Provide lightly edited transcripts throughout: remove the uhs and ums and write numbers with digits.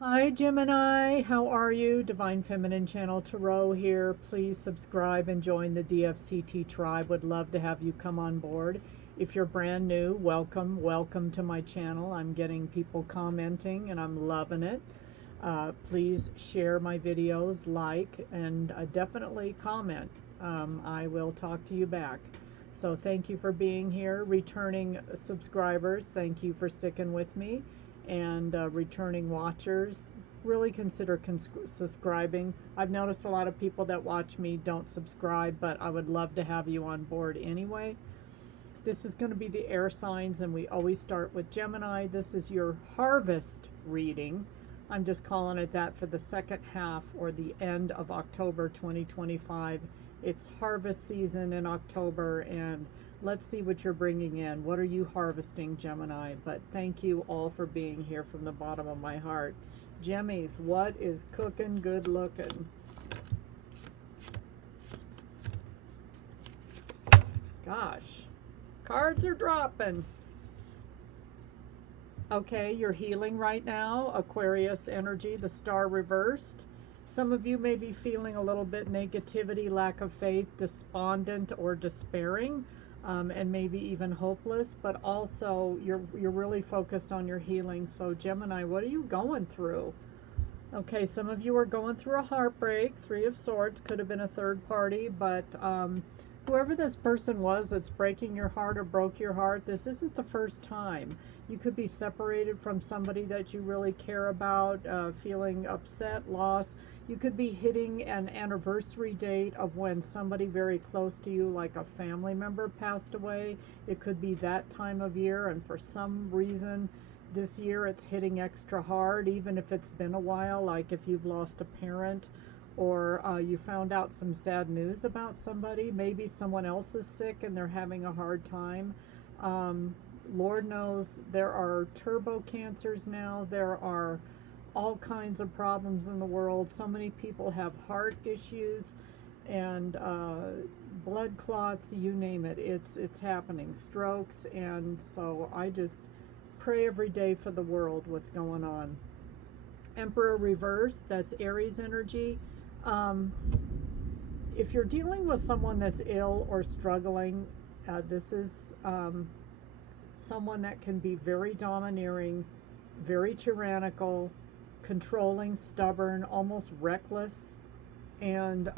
Hi Gemini, how are you? Divine Feminine Channel Tarot here. Please subscribe and join the DFCT tribe. Would love to have you come on board. If you're brand new, welcome to my channel. I'm getting people commenting and I'm loving it. Please share my videos, like, and definitely comment. I will talk to you back. So thank you for being here. Returning subscribers, thank you for sticking with me. And returning watchers, really consider subscribing. I've noticed a lot of people that watch me don't subscribe, but I would love to have you on board anyway. This is going to be the air signs, and we always start with Gemini. This is your harvest reading. I'm just calling it that for the second half or the end of October 2025. It's harvest season in October, and let's see what you're bringing in. What are you harvesting, Gemini? But thank you all for being here from the bottom of my heart. Gemmies, what is cooking good looking? Gosh, cards are dropping. Okay, you're healing right now. Aquarius energy, the star reversed. Some of you may be feeling a little bit negativity, lack of faith, despondent or despairing. And maybe even hopeless, but also you're really focused on your healing. So Gemini, what are you going through? Okay, some of you are going through a heartbreak. Three of Swords, could have been a third party, but whoever this person was that's breaking your heart or broke your heart, this isn't the first time. You could be separated from somebody that you really care about, feeling upset, lost. You could be hitting an anniversary date of when somebody very close to you, like a family member, passed away. It could be that time of year, and for some reason this year it's hitting extra hard, even if it's been a while, like if you've lost a parent or you found out some sad news about somebody. Maybe someone else is sick and they're having a hard time. Lord knows there are turbo cancers now. There are all kinds of problems in the world. So many people have heart issues and blood clots, you name it. It's happening. Strokes. And so I just pray every day for the world what's going on. Emperor reverse, that's Aries energy. If you're dealing with someone that's ill or struggling, this is someone that can be very domineering, very tyrannical, controlling, stubborn, almost reckless, and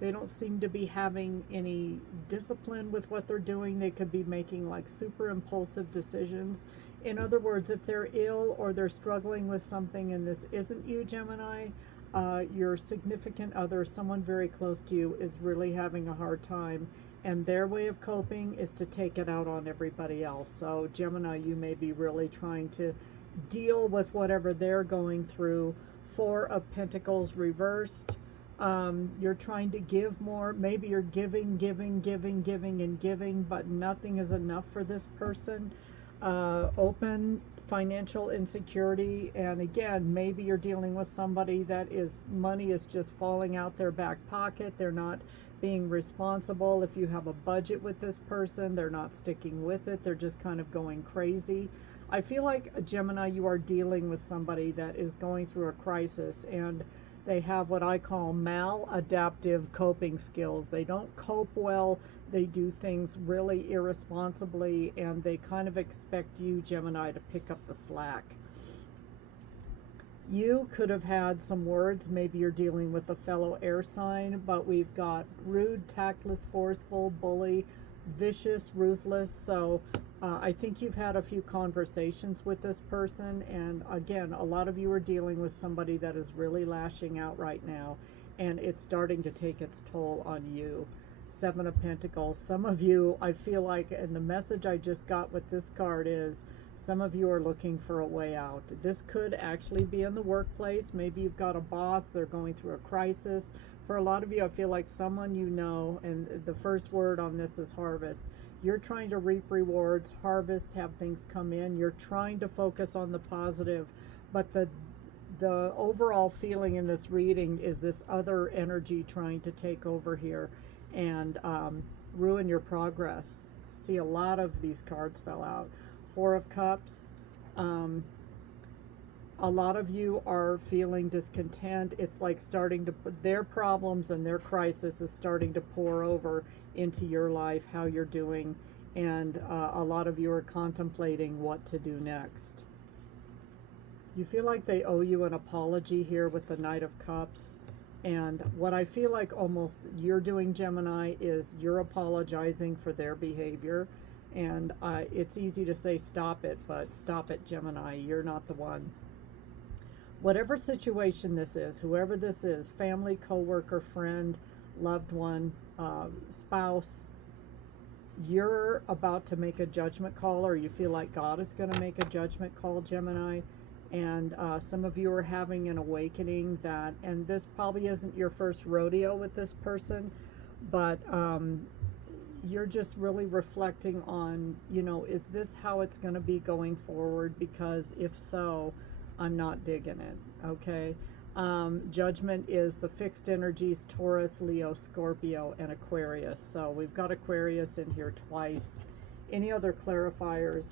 they don't seem to be having any discipline with what they're doing. They could be making like super impulsive decisions. In other words, if they're ill or they're struggling with something and this isn't you, Gemini, your significant other, someone very close to you, is really having a hard time. And their way of coping is to take it out on everybody else. So Gemini, you may be really trying to deal with whatever they're going through. Four of Pentacles reversed. You're trying to give more. Maybe you're giving, and giving, but nothing is enough for this person. Open financial insecurity, and again, maybe you're dealing with somebody that is, money is just falling out their back pocket. They're not being responsible. If you have a budget with this person, they're not sticking with it. They're just kind of going crazy. I feel like, Gemini, you are dealing with somebody that is going through a crisis, and they have what I call maladaptive coping skills. They don't cope well. They do things really irresponsibly, and they kind of expect you, Gemini, to pick up the slack. You could have had some words. Maybe you're dealing with a fellow air sign, but we've got rude, tactless, forceful, bully, vicious, ruthless. So I think you've had a few conversations with this person, and again, a lot of you are dealing with somebody that is really lashing out right now, and it's starting to take its toll on you. Seven of Pentacles. Some of you, I feel like, and the message I just got with this card is, some of you are looking for a way out. This could actually be in the workplace. Maybe you've got a boss, they're going through a crisis. For a lot of you, I feel like someone you know, and the first word on this is harvest. You're trying to reap rewards, harvest, have things come in. You're trying to focus on the positive, but the overall feeling in this reading is this other energy trying to take over here and ruin your progress. See, a lot of these cards fell out. Four of Cups. A lot of you are feeling discontent. It's like starting to, their problems and their crisis is starting to pour over into your life, how you're doing, and a lot of you are contemplating what to do next. You feel like they owe you an apology here with the Knight of Cups. And what I feel like almost you're doing, Gemini, is you're apologizing for their behavior. And it's easy to say stop it, but stop it, Gemini. You're not the one. Whatever situation this is, whoever this is, family, coworker, friend, loved one, spouse, you're about to make a judgment call, or you feel like God is going to make a judgment call, Gemini. And some of you are having an awakening that, and this probably isn't your first rodeo with this person, but you're just really reflecting on, you know, is this how it's going to be going forward? Because if so, I'm not digging it, okay? Judgment is the fixed energies, Taurus, Leo, Scorpio, and Aquarius. So we've got Aquarius in here twice. Any other clarifiers?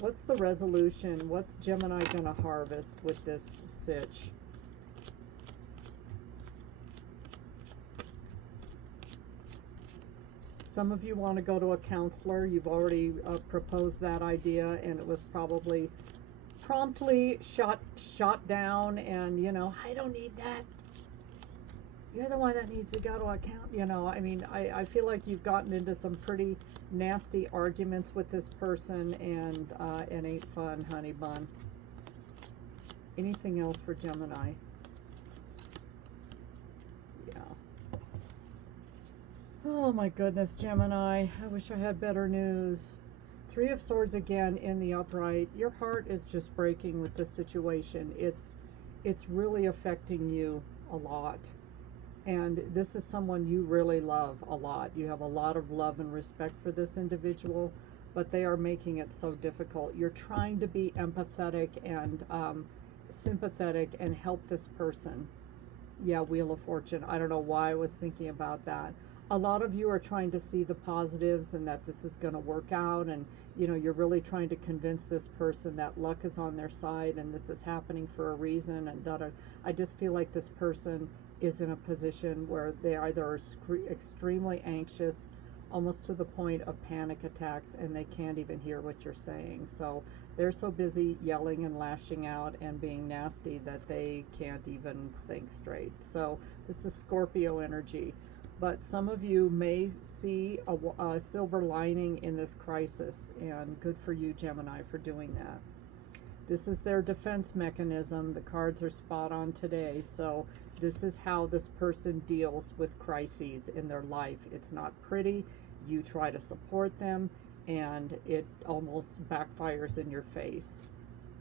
What's the resolution? What's Gemini going to harvest with this sitch? Some of you want to go to a counselor. You've already proposed that idea, and it was probably promptly shot down. And, you know, I don't need that. You're the one that needs to go to a you know, I mean, I feel like you've gotten into some pretty nasty arguments with this person, and it ain't fun, honey bun. Anything else for Gemini? Yeah. Oh my goodness, Gemini. I wish I had better news. Three of Swords again in the upright. Your heart is just breaking with this situation. It's really affecting you a lot. And this is someone you really love a lot. You have a lot of love and respect for this individual, but they are making it so difficult. You're trying to be empathetic and sympathetic and help this person. Yeah, Wheel of Fortune. I don't know why I was thinking about that. A lot of you are trying to see the positives and that this is going to work out, and you know, you're really trying to convince this person that luck is on their side and this is happening for a reason, and I just feel like this person is in a position where they either are extremely anxious, almost to the point of panic attacks, and they can't even hear what you're saying. So they're so busy yelling and lashing out and being nasty that they can't even think straight. So this is Scorpio energy. But some of you may see a silver lining in this crisis, and good for you, Gemini, for doing that. This is their defense mechanism. The cards are spot on today. So this is how this person deals with crises in their life. It's not pretty. You try to support them, and it almost backfires in your face.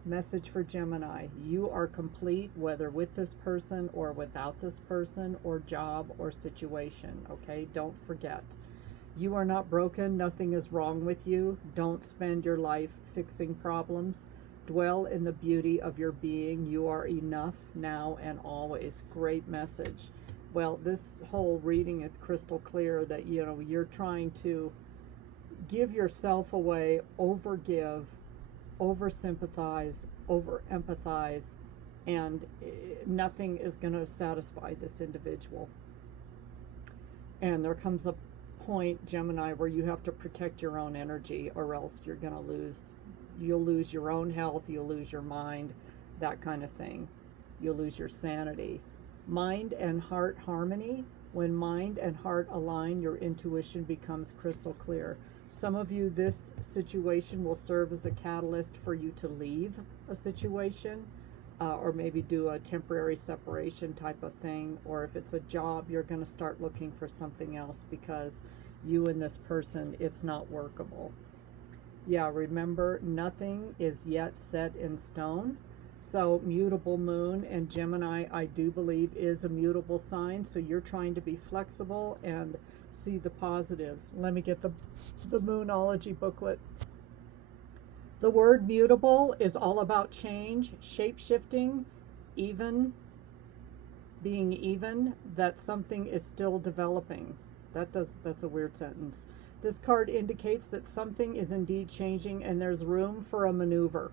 Message for Gemini: you are complete, whether with this person or without this person, or job or situation, okay? Don't forget. You are not broken. Nothing is wrong with you. Don't spend your life fixing problems. Dwell in the beauty of your being. You are enough now and always. Great message. Well, this whole reading is crystal clear that, you know, you're trying to give yourself away, overgive, over-sympathize, over-empathize, and nothing is going to satisfy this individual. And there comes a point, Gemini, where you have to protect your own energy, or else you're going to lose. You'll lose your own health, you'll lose your mind, that kind of thing. You'll lose your sanity. Mind and heart harmony. When mind and heart align, your intuition becomes crystal clear. Some of you, this situation will serve as a catalyst for you to leave a situation, or maybe do a temporary separation type of thing. Or if it's a job, you're going to start looking for something else because you and this person, it's not workable. Yeah, remember, nothing is yet set in stone. So mutable moon, and Gemini, I do believe, is a mutable sign. So you're trying to be flexible and see the positives. Let me get the Moonology booklet. The word mutable is all about change, shape-shifting, even, being even, that something is still developing. That's a weird sentence. This card indicates that something is indeed changing and there's room for a maneuver.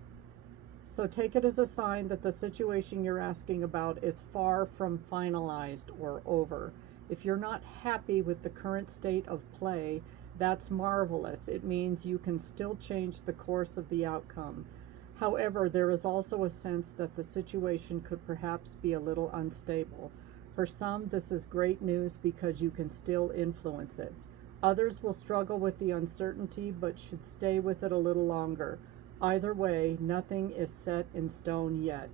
So take it as a sign that the situation you're asking about is far from finalized or over. If you're not happy with the current state of play, that's marvelous. It means you can still change the course of the outcome. However, there is also a sense that the situation could perhaps be a little unstable. For some, this is great news because you can still influence it. Others will struggle with the uncertainty but should stay with it a little longer. Either way, nothing is set in stone yet.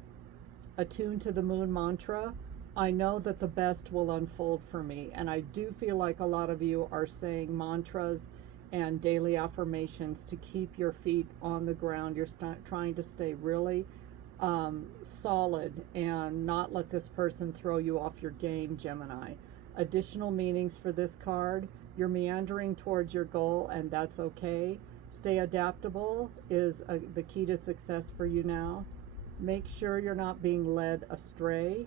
Attuned to the moon mantra, I know that the best will unfold for me, and I do feel like a lot of you are saying mantras and daily affirmations to keep your feet on the ground. You're trying to stay really solid and not let this person throw you off your game, Gemini. Additional meanings for this card: you're meandering towards your goal, and that's okay. Stay adaptable is the key to success for you now. Make sure you're not being led astray.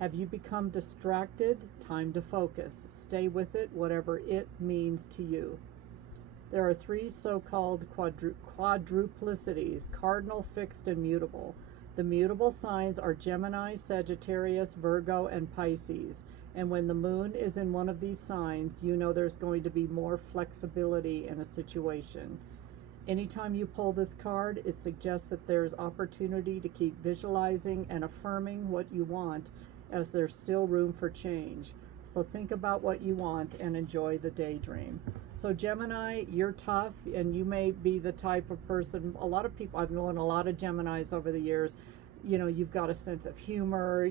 Have you become distracted? Time to focus. Stay with it, whatever it means to you. There are three so-called quadruplicities: cardinal, fixed, and mutable. The mutable signs are Gemini, Sagittarius, Virgo, and Pisces. And when the moon is in one of these signs, you know there's going to be more flexibility in a situation. Anytime you pull this card, it suggests that there's opportunity to keep visualizing and affirming what you want, as there's still room for change. So think about what you want and enjoy the daydream. So Gemini, you're tough, and you may be the type of person, a lot of people, I've known a lot of Geminis over the years, you know, you've got a sense of humor,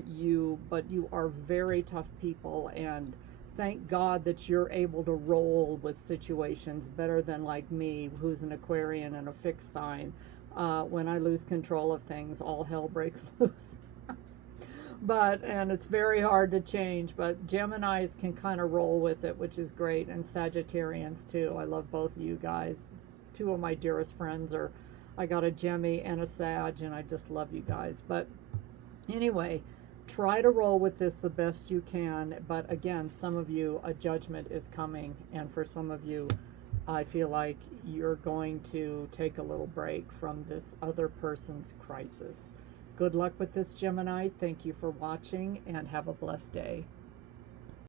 but you are very tough people, and thank God that you're able to roll with situations better than like me, who's an Aquarian and a fixed sign. When I lose control of things, all hell breaks loose. And it's very hard to change, but Geminis can kind of roll with it, which is great, and Sagittarians too. I love both of you guys. Two of my dearest friends I got a Gemmy and a Sag, and I just love you guys. But anyway, try to roll with this the best you can, but again, some of you, a judgment is coming, and for some of you, I feel like you're going to take a little break from this other person's crisis. Good luck with this, Gemini. Thank you for watching, and have a blessed day.